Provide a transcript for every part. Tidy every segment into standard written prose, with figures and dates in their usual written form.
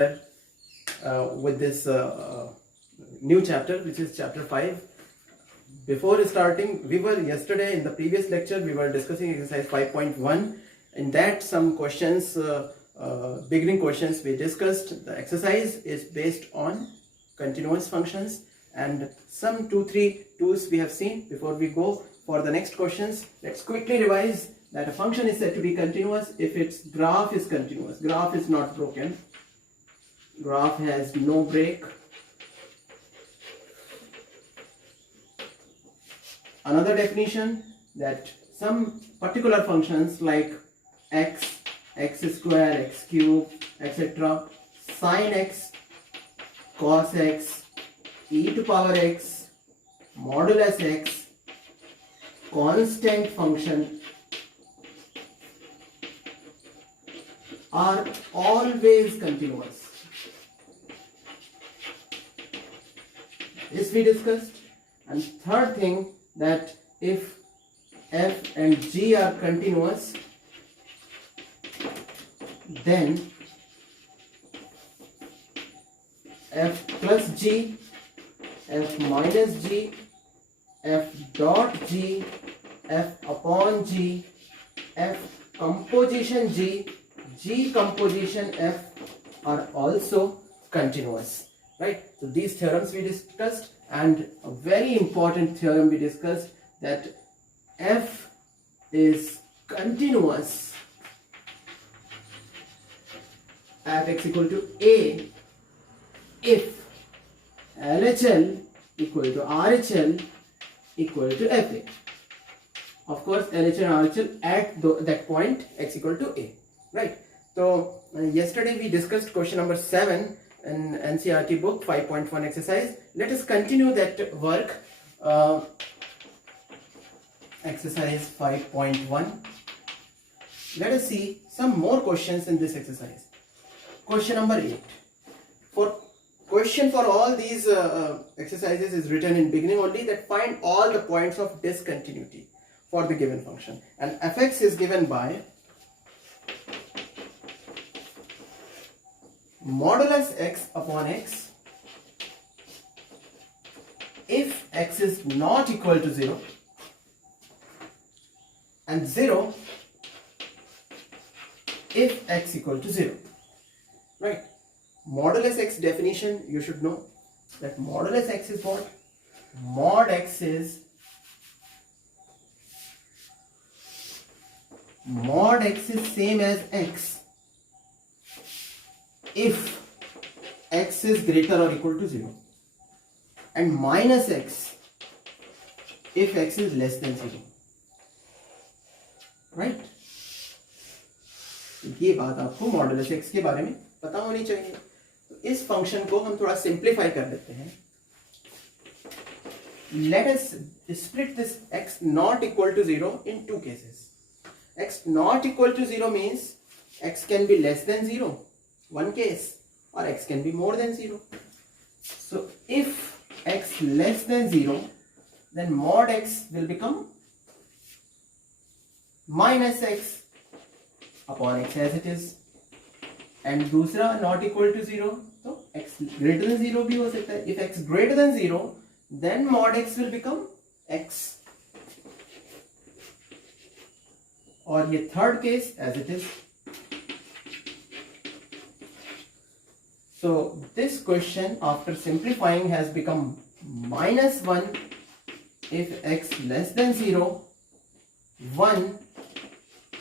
with this new chapter, which is chapter 5. Before starting, yesterday in the previous lecture we were discussing exercise 5.1. In that, some questions, beginning questions we discussed. The exercise is based on continuous functions, and some 2-3 tools we have seen. Before we go for the next questions, let's quickly revise that a function is said to be continuous if its graph is continuous. Graph is not broken. Graph has no break. Another definition, that some particular functions like x, x square, x cube, etc., sin x, cos x, e to power x, modulus x, constant function are always continuous. This we discussed. And third thing, that if f and g are continuous, then f plus g, f minus g, f dot g, f upon g, f composition g, g composition f are also continuous. Right? So these theorems we discussed, and a very important theorem we discussed, that f is continuous at x equal to a if LHL equal to RHL equal to FA. Of course, LHL and RHL at that point x equal to a. Right? So yesterday we discussed question number 7 in NCERT book 5.1 exercise. Let us continue that work. Exercise 5.1. Let us see some more questions in this exercise. Question number 8. Question for all these exercises is written in beginning only, that find all the points of discontinuity for the given function, and fx is given by modulus x upon x if x is not equal to 0, and 0 if x equal to 0. Right? Modulus x definition you should know, that modulus x is what? Mod x is same as x if x is greater or equal to 0, and minus x if x is less than 0. Right? ये बात आपको modulus x के बारे में पता होनी चाहिए. तो इस फंक्शन को हम थोड़ा सिंप्लीफाई कर देते हैं. Let us split this x not equal to 0 in two cases. X not equal to 0 means x can be less than 0, one case, or x can be more than 0. So if x less than 0, then mod x will become minus x upon x as it is. And दूसरा not equal to 0, तो x greater than 0 भी हो सकता है. If x greater than 0, then mod x will become x. और ये third case as it is. So this question after simplifying has become minus 1 if x less than 0, 1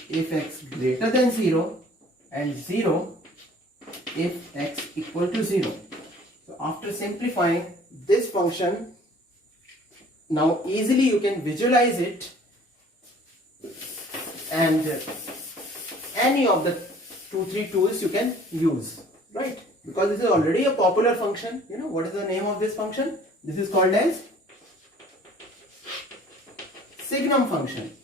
if x greater than 0, and 0 if x equal to 0. So after simplifying this function, now easily you can visualize it, and any of the 2-3 tools you can use, right? Because this is already a popular function. You know what is the name of this function? This is called as signum function.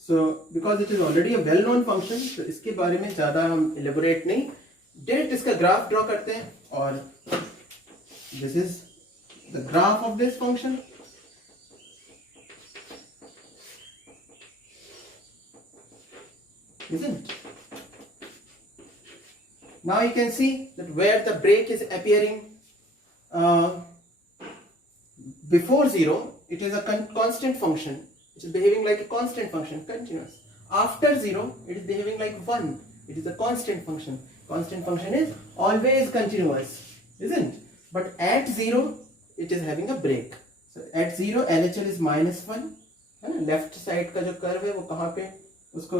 So because it is already a well known function, तो इसके बारे में ज़्यादा हम elaborate नहीं, direct इसका graph draw करते हैं. और this is the graph of this function. Isn't it? Now you can see that where the break is appearing before 0, it is a constant function. It is behaving like a constant function, continuous. After 0, it is behaving like 1. It is a constant function. Constant function is always continuous, isn't? But at 0, it is having a break. So at 0, LHL is -1. है ना, left side का जो curve है वो कहाँ पे उसको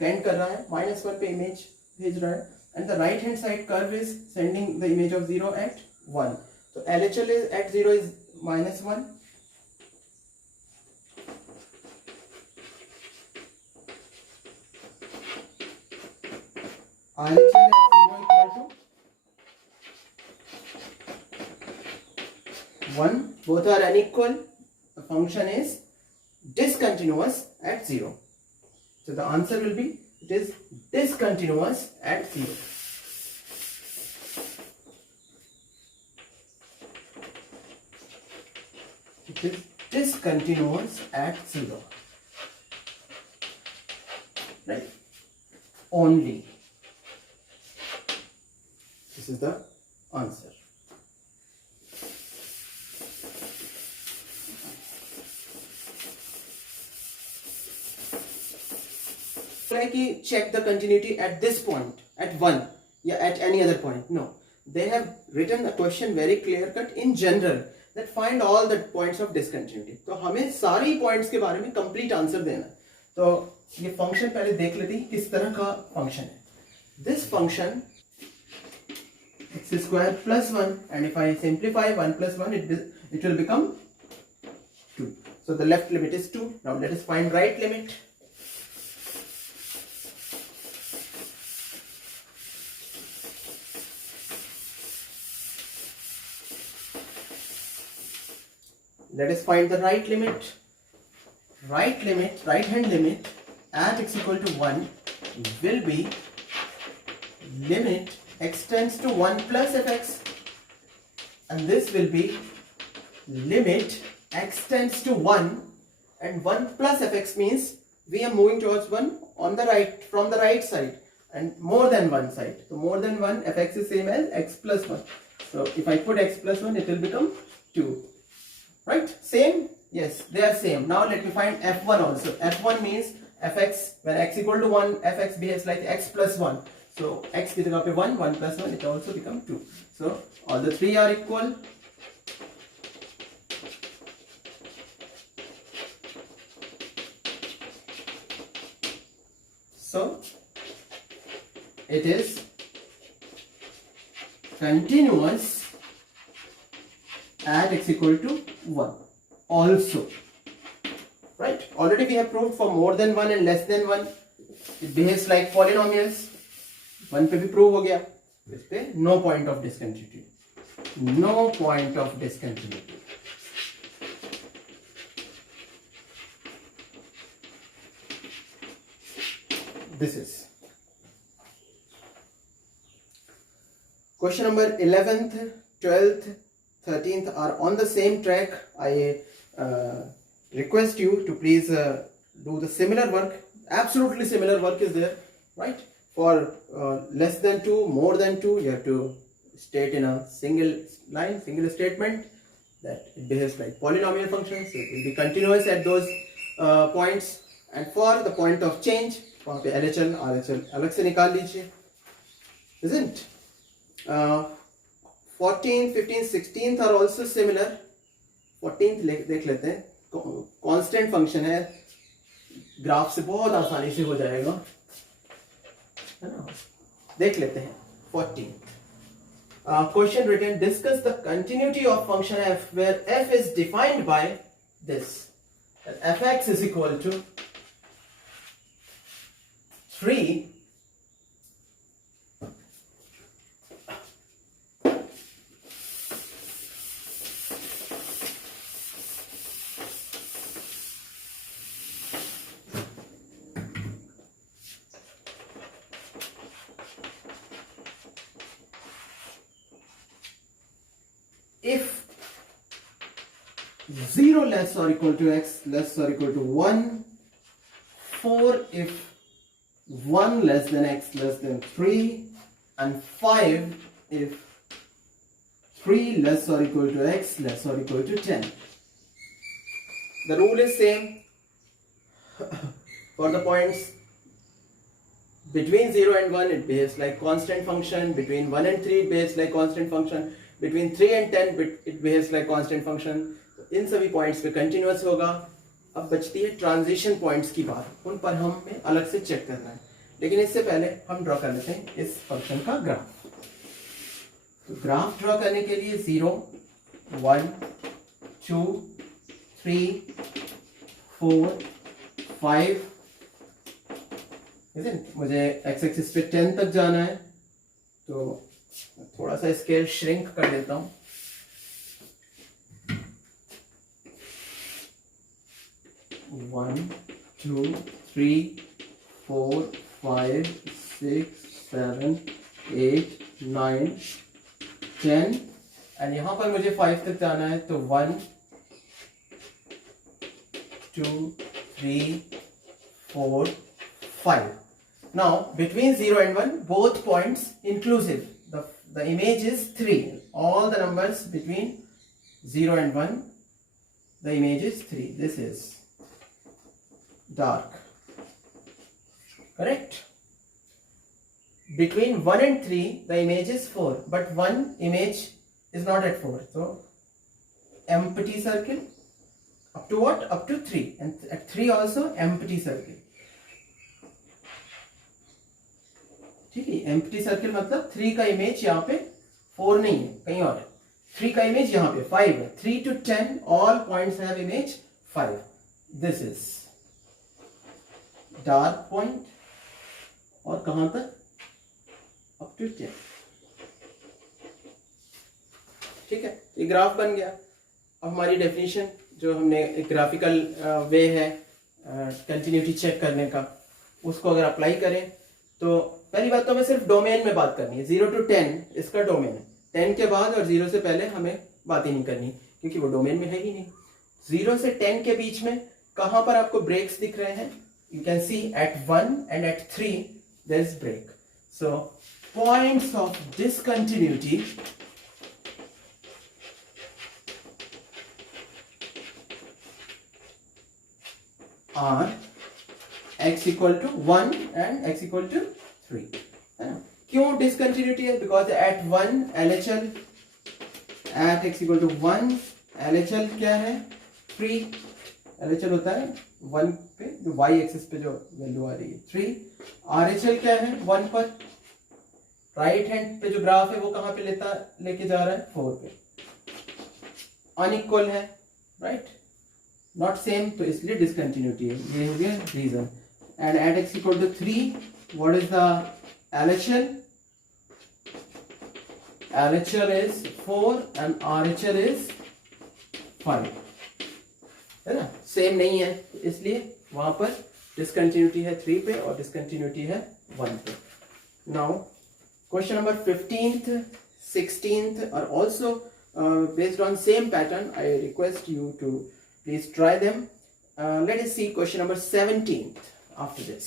tend कर रहा है, -1 पे इमेज भेज रहा है, and the right hand side curve is sending the image of 0 at 1. So LHL is at 0 is -1. RHL at 0 equal to 1. Both are unequal. The function is discontinuous at 0. So the answer will be, it is discontinuous at 0. It is discontinuous at 0. Right? Only. This is the answer. Like check the continuity at this point, at 1, yeah, at any other point. No, they have written a question very clear cut in general that find all the points of discontinuity. तो हमें सारी points के बारे में complete answer देना. तो ये function पहले देख लेते हैं किस तरह का function है. This function x square plus 1, and if I simplify 1 plus 1, it will become 2. So the left limit is 2. Now let us find right limit. Let us find the right limit. Right hand limit at x equal to 1 will be limit x tends to 1 plus fx, and this will be limit x tends to 1, and 1 plus fx means we are moving towards 1 on the right, from the right side, and more than one side. So more than 1, fx is same as x plus 1. So if I put x plus 1, it will become 2. Right? Same? Yes, they are same. Now let me find f1 also. f1 means fx, when x equal to 1, fx behaves like x plus 1. So x की जगह पे 1, 1 plus 1, it also become 2. So all the three are equal. So it is continuous at x equal to 1 also. Right? Already we have proved for more than 1 and less than 1 it behaves like polynomials. 1 पे भी prove हो गया. इस पे no point of discontinuity. No point of discontinuity. This is question number 11th, 12th, 13th are on the same track. I request you to please do the similar work. Absolutely similar work is there, right? For less than 2, more than 2, you have to state in a single line, single statement that it behaves like polynomial functions. So it will be continuous at those points. And for the point of change, वहाँ पे LHL, RHL अलग से निकाल लीजिए, isn't? 14th, 15th, 16th are also similar. 14th देख लेते हैं. Constant function है, ग्राफ से बहुत आसानी से हो जाएगा, है ना? देख लेते हैं 14th. Question written: discuss the continuity of function f where f is defined by this. Fx is equal to 3 if 0 less or equal to x less or equal to 1, 4 if 1 less than x less than 3, and 5 if 3 less or equal to x less or equal to 10. The rule is same for the points between 0 and 1 it behaves like constant function, between 1 and 3 it behaves like constant function, between 3 and 10 it behaves like constant function. इन सभी points पे continuous होगा. अब बचती है transition points की बात, उन पर हमें अलग से चेक करना है. लेकिन इससे पहले हम ड्रॉ कर लेते हैं इस फंक्शन का ग्राफ. तो ग्राफ ड्रॉ करने के लिए 0 1 2 3 4 5 मुझे एक्स एक्सिस पे 10 तक जाना है, तो थोड़ा सा स्केल श्रिंक कर देता हूं. वन 2 3 4 5 6 7 8 9 10 एंड यहां पर मुझे 5 तक जाना है, तो 1 2 3 4 5. Now between 0 and 1 both points inclusive, the image is 3. All the numbers between 0 and 1 the image is 3. This is dark, correct? Between 1 and 3 the image is 4, but one image is not at 4, so empty circle up to what? Up to 3, and at 3 also empty circle. ठीक है, empty circle मतलब 3 का image यहाँ पे 4 नहीं है, कहीं और है. 3 का इमेज यहाँ पे 5 है. 3 to 10 all points have image 5. This is dark point. और कहां तक? up to 10. ठीक है, ये ग्राफ बन गया. अब हमारी डेफिनेशन जो हमने एक ग्राफिकल वे है कंटिन्यूटी चेक करने का, उसको अगर अप्लाई करें तो पहली बात तो हमें सिर्फ डोमेन में बात करनी है. 0 to 10 इसका डोमेन है. 10 के बाद और 0 से पहले हमें बात ही नहीं करनी, क्योंकि वो डोमेन में है ही नहीं. 0 से 10 के बीच में कहां पर आपको ब्रेक्स दिख रहे हैं? You can see at 1 and at 3 there is break. So points of discontinuity are x equal to 1 and x equal to 3. है ना? क्यों डिसकंटिन्यूटी है? बिकॉज एट 1 LHL एट x equal to 1 LHL क्या है? 3. LHL होता है 1 पे, जो y एक्सिस पे जो वैल्यू आ रही है 3. RHL क्या है? 1 पर. राइट हैंड पे जो ग्राफ है वो कहां पे लेके जा रहा है? 4 पे. अनइक्वल है, राइट, नॉट सेम, तो इसलिए डिसकंटिन्यूटी है. ये हो गया reason. And at x equal to 3, what is the LHL? LHL is 4 and RHL is 5. है ना? सेम नहीं है, इसलिए वहां पर डिसकंटिन्यूटी है 3 पे और डिसकंटिन्यूटी है 1 पे. Now question number 15th 16th are also based on same pattern. I request you to please try them. Let us see question number 17th after this.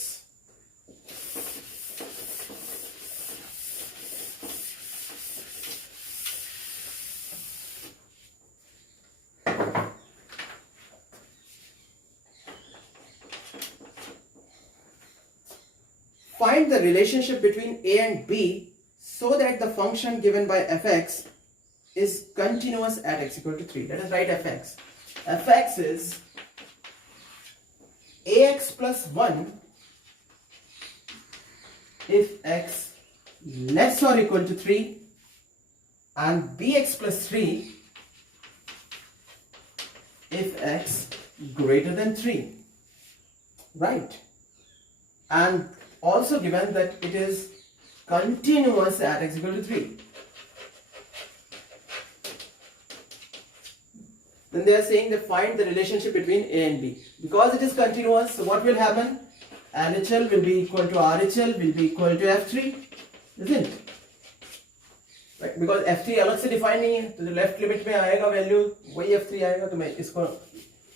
Find the relationship between a and b so that the function given by fx is continuous at x equal to 3. Let us write fx. Fx is ax plus 1 if x less or equal to 3 and bx plus 3 if x greater than 3, right? And also given that it is continuous at x equal to 3. Then they are saying that find the relationship between a and b. Because it is continuous, so what will happen? LHL will be equal to RHL will be equal to F3, isn't it? Right? Because F3 अलग से define नहीं है, तो जो left limit में आएगा value वही F3 आएगा. तो मैं इसको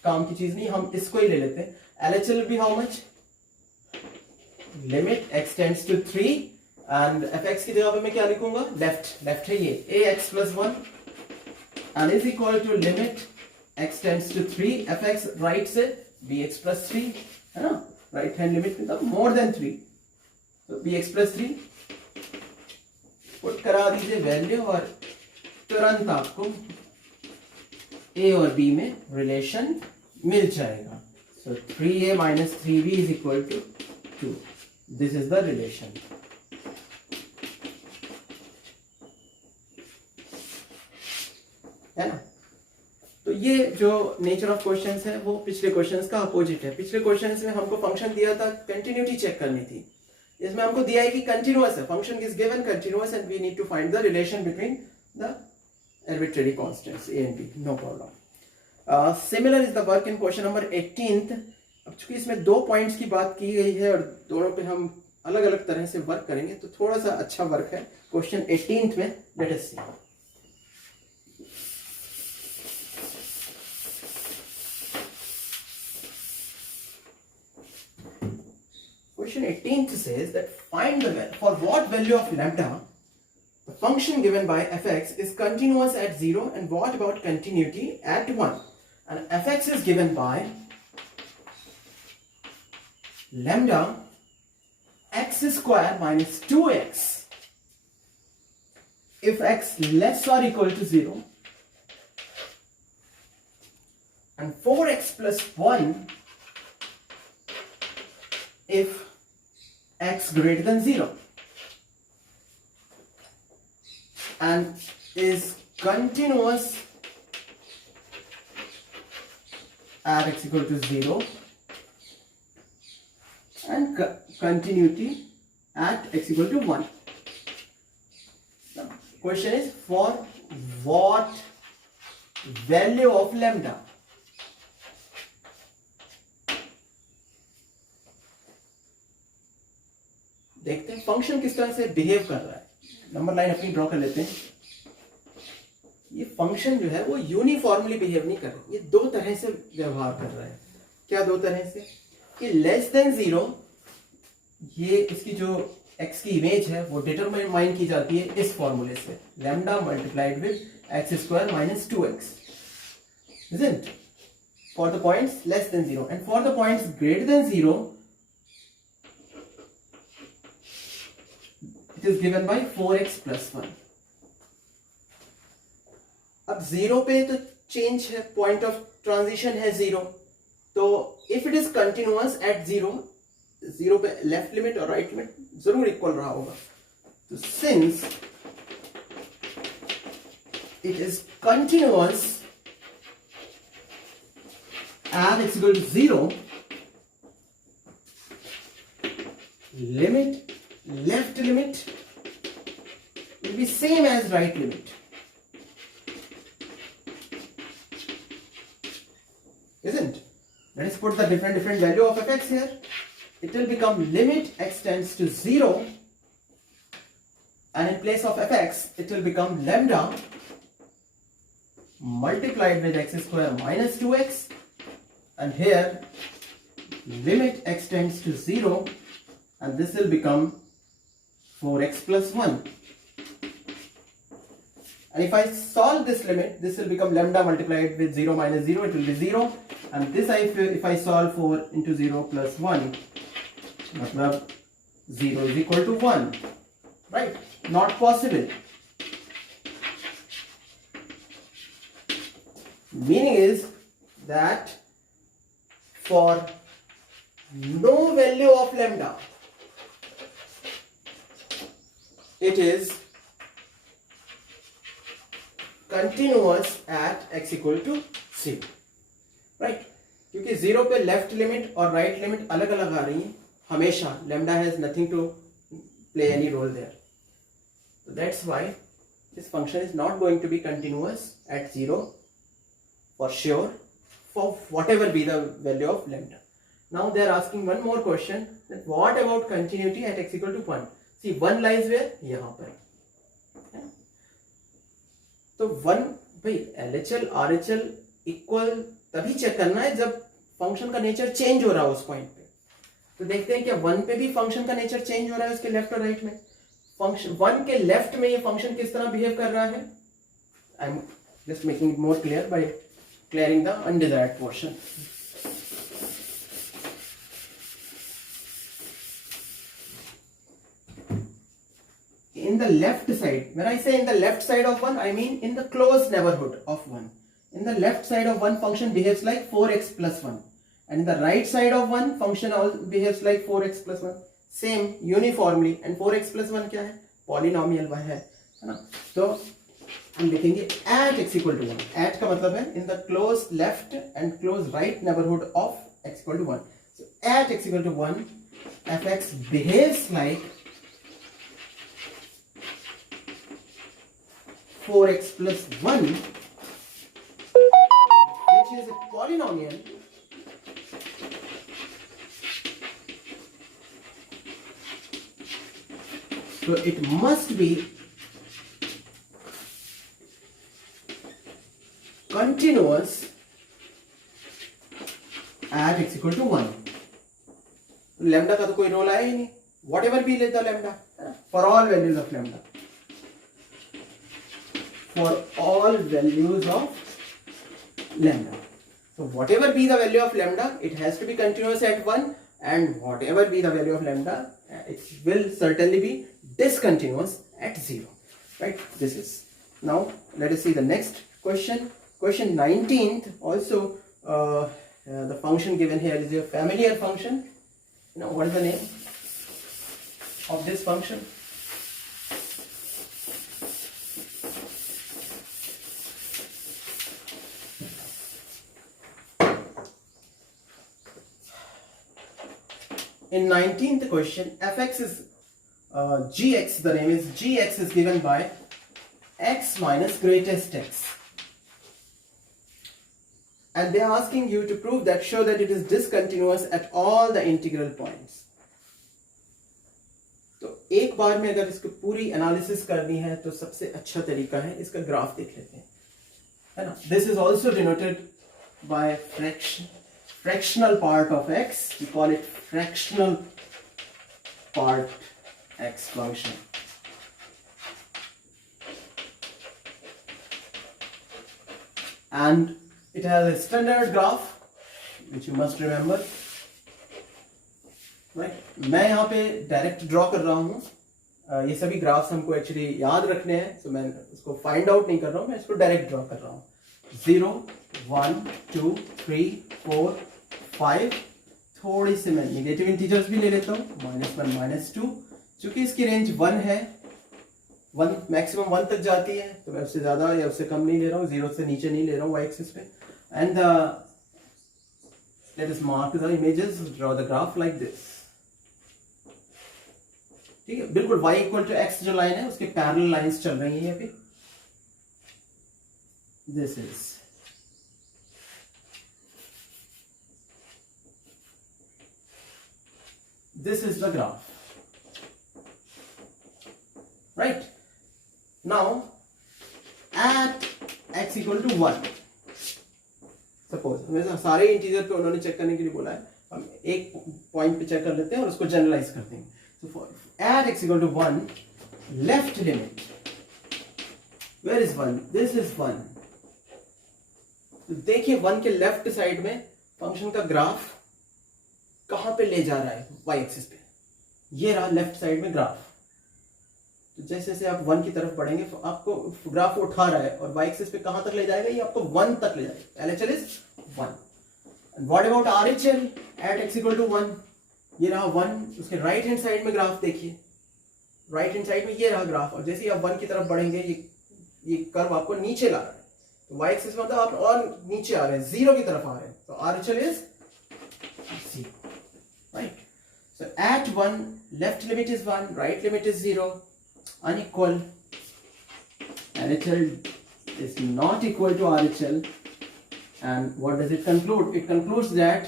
काम की चीज नहीं, हम इसको ही ले लेते हैं. LHL will be how much? Limit x tends to 3 and fx की जगह पे मैं क्या लिखूंगा, लेफ्ट है ये ax plus 1 and is equal to limit x tends to 3 fx right से bx plus 3 है ना, राइट हैंड लिमिट मतलब मोर देन 3, तो bx plus 3 पुट करा दीजिए वैल्यू और तुरंत आपको a और b में रिलेशन मिल जाएगा. So 3a minus 3b is equal to 2. This is the relation. है ना. तो ये जो नेचर ऑफ क्वेश्चंस है वो पिछले क्वेश्चंस का अपोजिट है. पिछले क्वेश्चंस में हमको फंक्शन दिया था, कंटिन्यूटी चेक करनी थी. इसमें हमको दिया है कि कंटिन्यूअस है, function is given continuous and we need to find the relation between the arbitrary constants a and b. No problem. Similar is the work in question number 18th. अब चूंकि इसमें दो पॉइंट्स की बात की गई है और दोनों पे हम अलग अलग तरह से वर्क करेंगे, तो थोड़ा सा अच्छा वर्क है क्वेश्चन 18th में. Let us C. Question 18th says that find the value for what value of lambda the function given by fx is continuous at 0 and what about continuity at 1. And fx is given by lambda x square minus 2x if x less or equal to 0 and 4x plus 1 if x greater than 0 and is continuous at x equal to 0 and continuity at x equal to 1. The question is for what value of lambda. देखते हैं function किस तरह से behave कर रहा है. Number line अपनी draw कर लेते हैं. ये फंक्शन जो है वो यूनिफॉर्मली बिहेव नहीं कर रहा है, ये दो तरह से व्यवहार कर रहा है. क्या दो तरह से कि लेस देन 0, ये इसकी जो x की इमेज है वो डिटरमाइन की जाती है इस फॉर्मूले से, lambda multiplied with x square minus 2x, isn't for the points less than 0 and for the points greater than 0 it is given by 4x plus 1. अब 0 पे तो चेंज है, पॉइंट ऑफ ट्रांजिशन है 0, तो if it is continuous at 0 पे left limit और right limit जरूर equal रहा होगा. तो since it is continuous at x equal to 0, limit left limit will be same as right limit, isn't? Let us put the different value of fx here. It will become limit x tends to 0 and in place of fx it will become lambda multiplied with x square minus 2x and here limit x tends to 0 and this will become 4x plus 1. And if I solve this limit, this will become lambda multiplied with 0 minus 0, it will be 0. And this if I solve 4 into 0 plus 1, matlab 0 is equal to 1. Right? Not possible. Meaning is that for no value of lambda, it is continuous at x equal to 0, right? क्योंकि 0 पे left limit और right limit अलग अलग आ रही हैं हमेशा. lambda has nothing to play any role there. So that's why this function is not going to be continuous at 0 for sure, for whatever be the value of lambda. Now they are asking one more question, that what about continuity at x equal to 1? See, 1 lies where? यहाँ पर. तो 1 भाई LHL RHL equal तभी check करना है जब function का nature change हो रहा है उस पॉइंट पे. तो देखते हैं क्या 1 पे भी फंक्शन का नेचर चेंज हो रहा है उसके लेफ्ट और राइट में. फंक्शन 1 के लेफ्ट में ये फंक्शन किस तरह बिहेव कर रहा है? I am just making it more clear by clearing the undesired portion. In the left side, when I say in the left side of 1, I mean in the close neighborhood of 1. In the left side of 1, function behaves like 4x plus 1. And in the right side of 1, function also behaves like 4x plus 1. Same, uniformly. And 4x plus 1 क्या है? Polynomial वह है ना? तो हम लिखेंगे at x equal to 1. At का मतलब है in the close left and close right neighborhood of x equal to 1. So at x equal to 1, fx behaves like 4x plus 1, which is a polynomial so it must be continuous at x equal to 1. Lambda का तो कोई role आया ही नहीं, whatever be लेता lambda, for all values of lambda. For all values of lambda. So whatever be the value of lambda, it has to be continuous at 1, and whatever be the value of lambda, it will certainly be discontinuous at 0. Right? This is. Now let us see the next question. Question 19th also the function given here is a familiar function. You know what is the name of this function? In 19th question, fx is gx, the name is gx is given by x minus greatest x. And they are asking you to prove that, show that it is discontinuous at all the integral points. तो एक बार में अगर इसको पूरी analysis करनी है तो सबसे अच्छा तरीका है इसका ग्राफ देख लेते हैं, है ना. This is also denoted by fractional part of x. We call it fractional part x function. And it has a standard graph which you must remember. Right? मैं यहाँ पे डायरेक्ट ड्रॉ कर रहा हूँ. ये सभी ग्राफ्स हमको एक्चुअली याद रखने हैं, तो मैं इसको फाइंड आउट नहीं कर रहा हूँ, मैं इसको डायरेक्ट ड्रॉ कर रहा हूँ. 0, 1, 2, 3, 4, 5. थोड़ी सी मैं नेगेटिव इंटीजर्स भी ले लेता हूँ, -1, -2. चूंकि इसकी रेंज 1 है, 1 मैक्सिमम 1 तक जाती है, तो मैं उससे ज्यादा या उससे कम नहीं ले रहा हूँ, 0 से नीचे नहीं ले रहा हूँ y एक्सिस पे. And let us mark the images, draw the graph like this. ठीक है, बिल्कुल y इक्वल टू x जो लाइन है उसके पैरेलल लाइंस चल रही हैं यहाँ पे. This is the graph. Right? Now, at x equal to 1. Suppose हमें सारे इंटीजर पे उन्होंने चेक करने के लिए बोला है, हम एक पॉइंट पे चेक कर लेते हैं और उसको जनरलाइज करते हैं. So for at x equal to 1, left limit. Where is 1? This is 1. तो देखिए 1 के लेफ्ट साइड में फंक्शन का ग्राफ कहां पे ले जा रहा है y एक्सिस पे. ये रहा लेफ्ट साइड में ग्राफ. तो जैसे जैसे आप 1 की तरफ बढ़ेंगे तो आपको ग्राफ उठा रहा है और y एक्सिस पे कहां तक ले जाएगा, ये आपको 1 तक ले जाएगा. LHL is 1. And what about RHL at x equal to 1? ये रहा 1. उसके राइट हैंड साइड में ग्राफ देखिए, राइट हैंड साइड में ये रहा ग्राफ, और जैसे ही आप 1 की तरफ बढ़ेंगे ये कर्व आपको नीचे ला रहा है. तो y एक्सिस मतलब आप और नीचे आ रहे हैं, 0 की तरफ आ रहे हैं. तो RHL is 0. Right? So at 1, left limit is 1, right limit is 0, unequal. LHL is not equal to RHL. And what does it conclude? It concludes that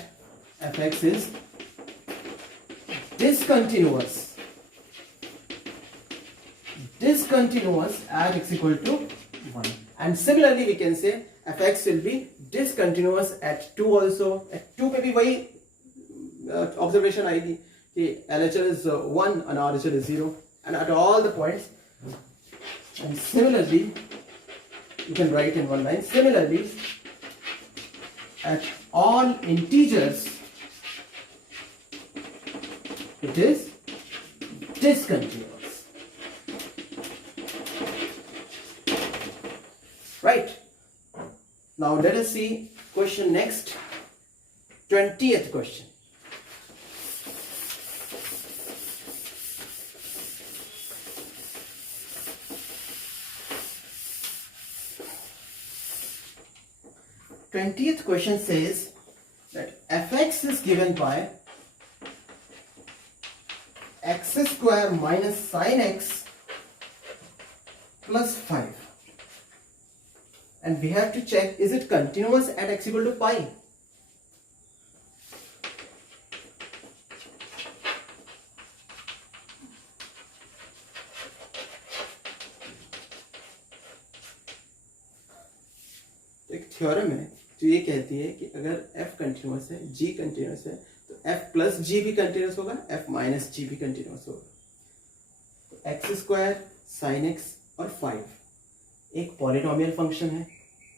fx is discontinuous at x equal to 1. And similarly we can say fx will be discontinuous at 2 also. At 2 पे भी वही observation आएगी कि LHL is 1 and RHL is 0. and at all the points. And similarly, you can write in one line, similarly, at all integers, it is discontinuous. Right? Now let us see question next, 20th question. Twentieth question says that fx is given by x square minus sin x plus 5, and we have to check, is it continuous at x equal to pi? एक theorem है जो ये कहती है कि अगर f continuous है, g continuous है, तो f प्लस g भी कंटिन्यूअस होगा, f माइनस g भी कंटिन्यूअस होगा. तो एक्स स्क्वायर साइन एक्स और 5 एक पॉलिनोमियल फंक्शन है,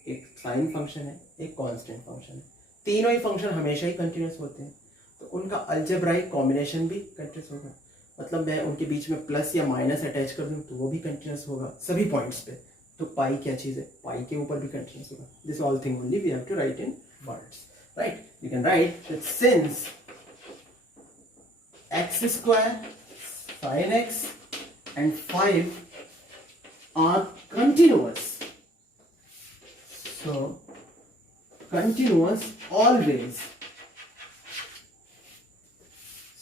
एक साइन फंक्शन है, एक कांस्टेंट फंक्शन है. तीनों ही फंक्शन हमेशा ही कंटिन्यूअस होते हैं, तो उनका अलजेब्राइक कॉम्बिनेशन भी कंटिन्यूअस होगा. मतलब मैं उनके बीच में प्लस या माइनस अटैच कर दूं तो वो भी कंटिन्यूअस होगा सभी पॉइंट्स पे. तो पाई क्या चीज है, पाई के ऊपर भी कंटिन्यूअस होगा. This all thing only we have to write in words. Right, you can write that since x square sin x and 5 are continuous, so continuous always,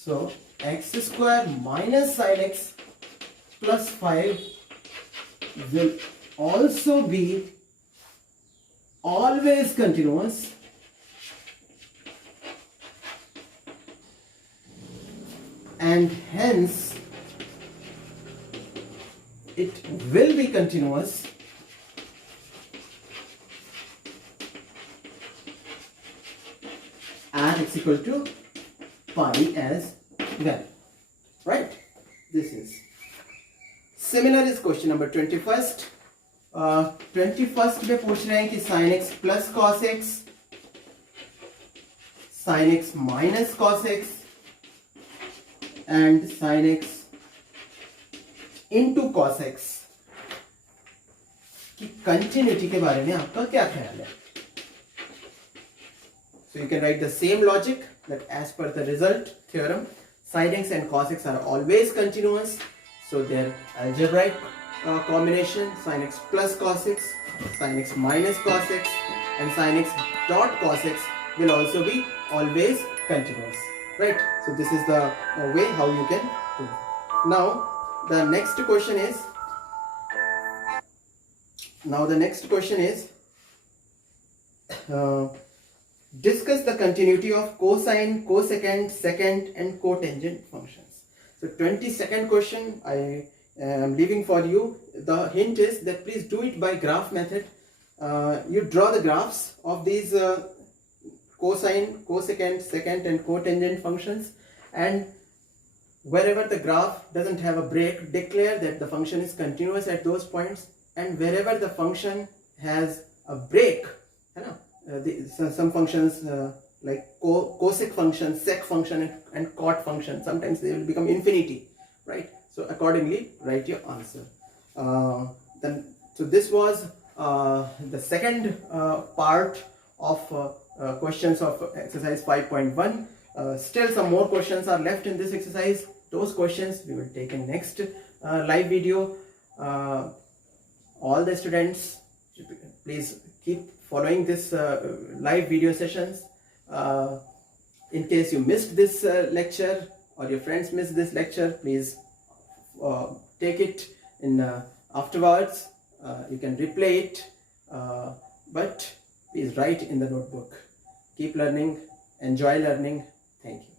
so x square minus sin x plus 5 will also be always continuous, and hence it will be continuous at x equal to pi as well. Right? This is similar is question number 21st. 21st में पूछ रहे हैं कि sin x plus cos x, sin x minus cos x and sin x into cos x की continuity के बारे में आपका क्या ख्याल है? So you can write the same logic that as per the result theorem, sin x and cos x are always continuous, so their algebraic combination sin x plus cos x, sin x minus cos x and sin x dot cos x will also be always continuous. Right? So this is the way how you can do. Now the next question is, discuss the continuity of cosine, cosecant, secant and cotangent functions. So 22nd question I am leaving for you. The hint is that please do it by graph method. You draw the graphs of these cosine, cosecant, secant and cotangent functions, and wherever the graph doesn't have a break, declare that the function is continuous at those points, and wherever the function has a break, some functions like cosec function, sec function and cot function, sometimes they will become infinity, right? So accordingly write your answer. So this was the second part of questions of exercise 5.1. Still some more questions are left in this exercise. Those questions we will take in next live video. All the students, please keep following this live video sessions. In case you missed this lecture or your friends missed this lecture, please take it in afterwards. You can replay it, but please write in the notebook. Keep learning, enjoy learning. Thank you.